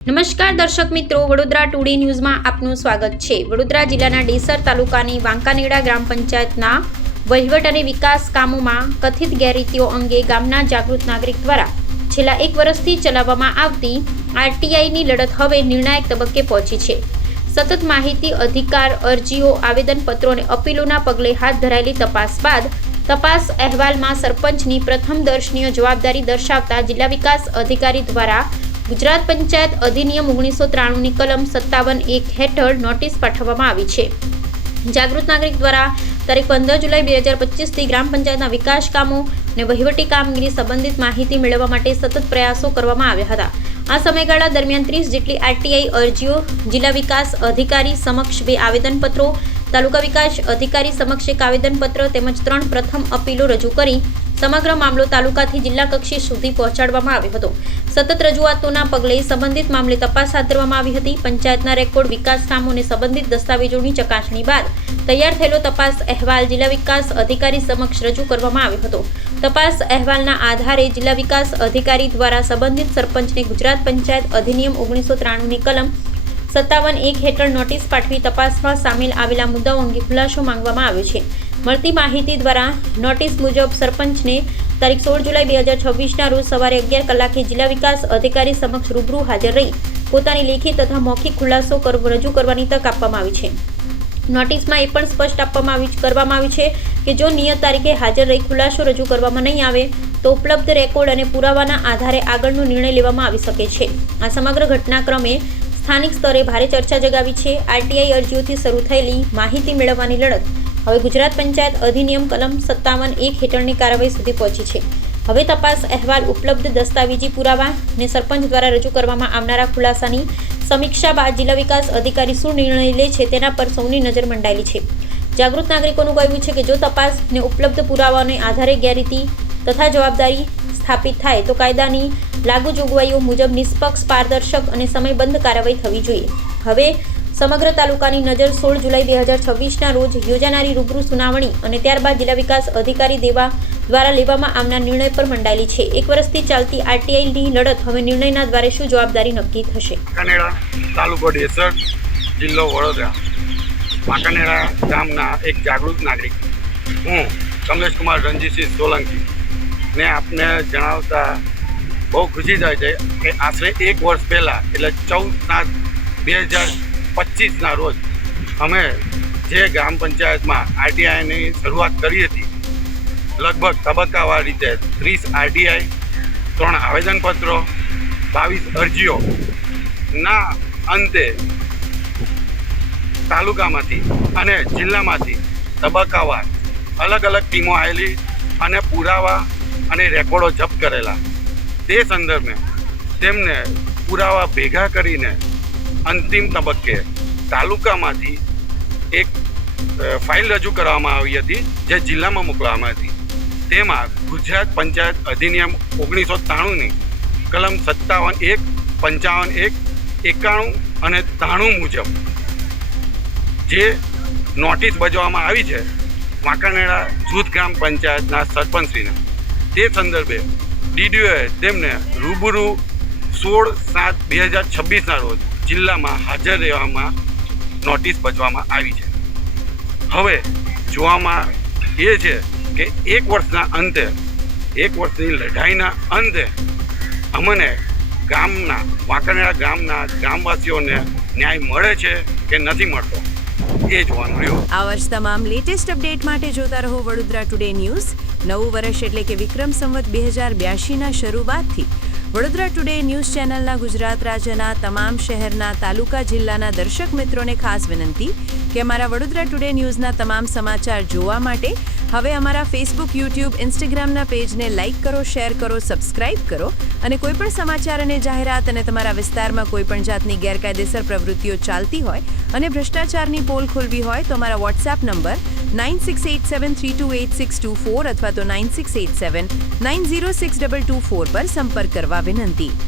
નમસ્કાર દર્શક મિત્રો, વડોદરા ટુડે ન્યૂઝમાં આપનું સ્વાગત છે। વડોદરા જિલ્લાના ડેસર તાલુકાની વાંકાનેડા ગ્રામ પંચાયતના વહીવટ અને વિકાસ કામોમાં કથિત ગેરરીતિઓ અંગે ગામના જાગૃત નાગરિક દ્વારા છેલ્લા 1 વર્ષથી ચલાવવામાં આવતી આરટીઆઈની લડત હવે નિર્ણાયક તબક્કે પહોંચી છે। સતત માહિતી, અધિકાર, અરજીઓ, આવેદનપત્રો અને અપીલોના પગલે હાથ ધરાયેલી તપાસ બાદ તપાસ અહેવાલમાં સરપંચની પ્રથમ દર્શનીય જવાબદારી દર્શાવતા જિલ્લા વિકાસ અધિકારી દ્વારા ગુજરાત પંચાયત અધિનિયમ 1993ની કલમ 57(1) હેઠળ નોટિસ પાઠવવામાં આવી છે। જાગૃત નાગરિક દ્વારા તારીખ 15 જુલાઈ 2025થી ગ્રામ પંચાયતના વિકાસ કામો અને વહીવટી કામગીરી સંબંધિત માહિતી મેળવવા માટે સતત પ્રયાસો કરવામાં આવ્યા હતા। આ સમયગાળા દરમિયાન 30 જેટલી આરટીઆઈ અરજીઓ, જિલ્લા વિકાસ અધિકારી સમક્ષ 2 આવેદનપત્રો, તાલુકા વિકાસ અધિકારી સમક્ષ 1 આવેદનપત્ર તેમજ 3 પ્રથમ અપીલો રજૂ કરી સમગ્ર મામલો તાલુકાથી જિલ્લા કક્ષે સુધી પહોંચાડવામાં આવ્યો હતો। સતત રજૂઆતોના પગલે સંબંધિત મામલે તપાસ હાથ ધરવામાં આવી હતી। પંચાયતના રેકોર્ડ, વિકાસ કામો અને સંબંધિત દસ્તાવેજોની ચકાસણી બાદ તૈયાર થયેલો તપાસ અહેવાલ જિલ્લા વિકાસ અધિકારી સમક્ષ રજૂ કરવામાં આવ્યો હતો। તપાસ અહેવાલના આધારે જિલ્લા વિકાસ અધિકારી દ્વારા સંબંધિત સરપંચને ગુજરાત પંચાયત અધિનિયમ 1993ની કલમ 57(1) હેઠળ નોટિસ પાઠવી તપાસમાં સામેલ આવેલા મુદ્દાઓ અંગે ખુલાસો માંગવામાં આવ્યો છે। મળતી માહિતી દ્વારા નોટિસ મુજબ સરપંચને તારીખ 16 જુલાઈ 2026ના રોજ સવારે 11 કલાકે જિલ્લા વિકાસ અધિકારી સમક્ષ રૂબરૂ હાજર રહી પોતાની લેખિત તથા મૌખિક ખુલાસો રજૂ કરવાની તક આપવામાં આવી છે। નોટિસમાં એ પણ સ્પષ્ટ કરવામાં આવ્યું છે કે જો નિયત તારીખે હાજર રહી ખુલાસો રજૂ કરવામાં નહીં આવે તો ઉપલબ્ધ રેકોર્ડ અને પુરાવાના આધારે આગળનો નિર્ણય લેવામાં આવી શકે છે। આ સમગ્ર ઘટનાક્રમે સ્થાનિક સ્તરે ભારે ચર્ચા જગાવી છે। આરટીઆઈ અરજીઓથી શરૂ થયેલી માહિતી મેળવવાની લડત હવે ગુજરાત પંચાયત અધિનિયમ કલમ 57(1) હેઠળની કાર્યવાહી સુધી પહોંચી છે। હવે તપાસ અહેવાલ, ઉપલબ્ધ દસ્તાવેજી પુરાવા અને સરપંચ દ્વારા રજૂ કરવામાં આવનારા ખુલાસાની સમીક્ષા બાદ જિલ્લા વિકાસ અધિકારી શું નિર્ણય લે છે તેના પર સૌની નજર મંડાયેલી છે। જાગૃત નાગરિકોનું કહેવું છે કે જો તપાસ અને ઉપલબ્ધ પુરાવાઓને આધારે ગેરરીતિ તથા જવાબદારી સ્થાપિત થાય તો કાયદાની લાગુ જોગવાઈઓ મુજબ નિષ્પક્ષ, પારદર્શક અને સમયબદ્ધ કાર્યવાહી થવી જોઈએ। હવે સમગ્ર તાલુકાની નજર 16 જુલાઈ 2026ના રોજ યોજાનારી રૂબરૂ સુનાવણી અને ત્યારબાદ જિલ્લા વિકાસ અધિકારી દ્વારા લેવામાં આવનાર નિર્ણય પર મંડાયેલી છે। 1 વર્ષથી ચાલતી આરટીઆઈની લડત હવે નિર્ણયના દ્વારે શું જવાબદારી નક્કી થશે। વાંકાનેડા તાલુકો ડેસર, જિલ્લો વડોદરા, વાંકાનેડા ગામના એક જાગૃત નાગરિક હું કમલેશ કુમાર રણજીતસિંહ સોલંકી ને આપને જણાવતા બહુ ખુશી થાય છે કે આશરે 1 વર્ષ પહેલાં એટલે 14/7/2025ના રોજ અમે જે ગ્રામ પંચાયતમાં આરટીઆઈની શરૂઆત કરી હતી, લગભગ તબક્કાવાર રીતે 30 આરટીઆઈ, 3 આવેદનપત્રો, 22 અરજીઓના અંતે તાલુકામાંથી અને જિલ્લામાંથી તબક્કાવાર અલગ અલગ ટીમો આવેલી અને પુરાવા અને રેકોર્ડો જપ્ત કરેલા। તે સંદર્ભે તેમને પુરાવા ભેગા કરીને અંતિમ તબક્કે તાલુકામાંથી એક ફાઇલ રજૂ કરવામાં આવી હતી જે જિલ્લામાં મોકલવામાં હતી। તેમાં ગુજરાત પંચાયત અધિનિયમ 1993ની કલમ 57(1), 55(1), 91 અને 93 મુજબ જે નોટિસ બજાવવામાં આવી છે વાંકાનેડા જૂથ ગ્રામ પંચાયતના સરપંચશ્રીને, તે સંદર્ભે ડીડીઓએ તેમને રૂબરૂ 16/7/2026ના રોજ જિલ્લામાં હાજર રહેવામાં નોટિસ બજાવવામાં આવી છે। હવે જોવામાં એ છે કે 1 વર્ષના અંતે, 1 વર્ષની લડાઈના અંતે અમને વાંકાનેડા ગામના ગ્રામવાસીઓને ન્યાય મળે છે કે નથી મળતો એ જોવાનું રહ્યું। આ વર્ષ તમામ લેટેસ્ટ અપડેટ માટે જોતા રહો વડોદરા ટુડે ન્યૂઝ। નવું વર્ષ એટલે કે વિક્રમ સંવત 2082ના શરૂઆતથી વડોદરા ટુડે ન્યૂઝ ચેનલના ગુજરાત રાજ્યના તમામ શહેરના, તાલુકા, જિલ્લાના દર્શક મિત્રોને ખાસ વિનંતી કે અમારા વડોદરા ટુડે ન્યૂઝના તમામ સમાચાર જોવા માટે હવે અમારા ફેસબુક, યુટ્યુબ, ઇન્સ્ટાગ્રામના પેજને લાઇક કરો, શેર કરો, સબસ્ક્રાઇબ કરો અને કોઈપણ સમાચાર અને જાહેરાત અને તમારા વિસ્તારમાં કોઈપણ જાતની ગેરકાયદેસર પ્રવૃત્તિઓ ચાલતી હોય અને ભ્રષ્ટાચારની પોલ ખોલવી હોય તો અમારા વોટ્સએપ નંબર 9687328624 અથવા તો 9687906224 પર સંપર્ક કરવા વિનંતી।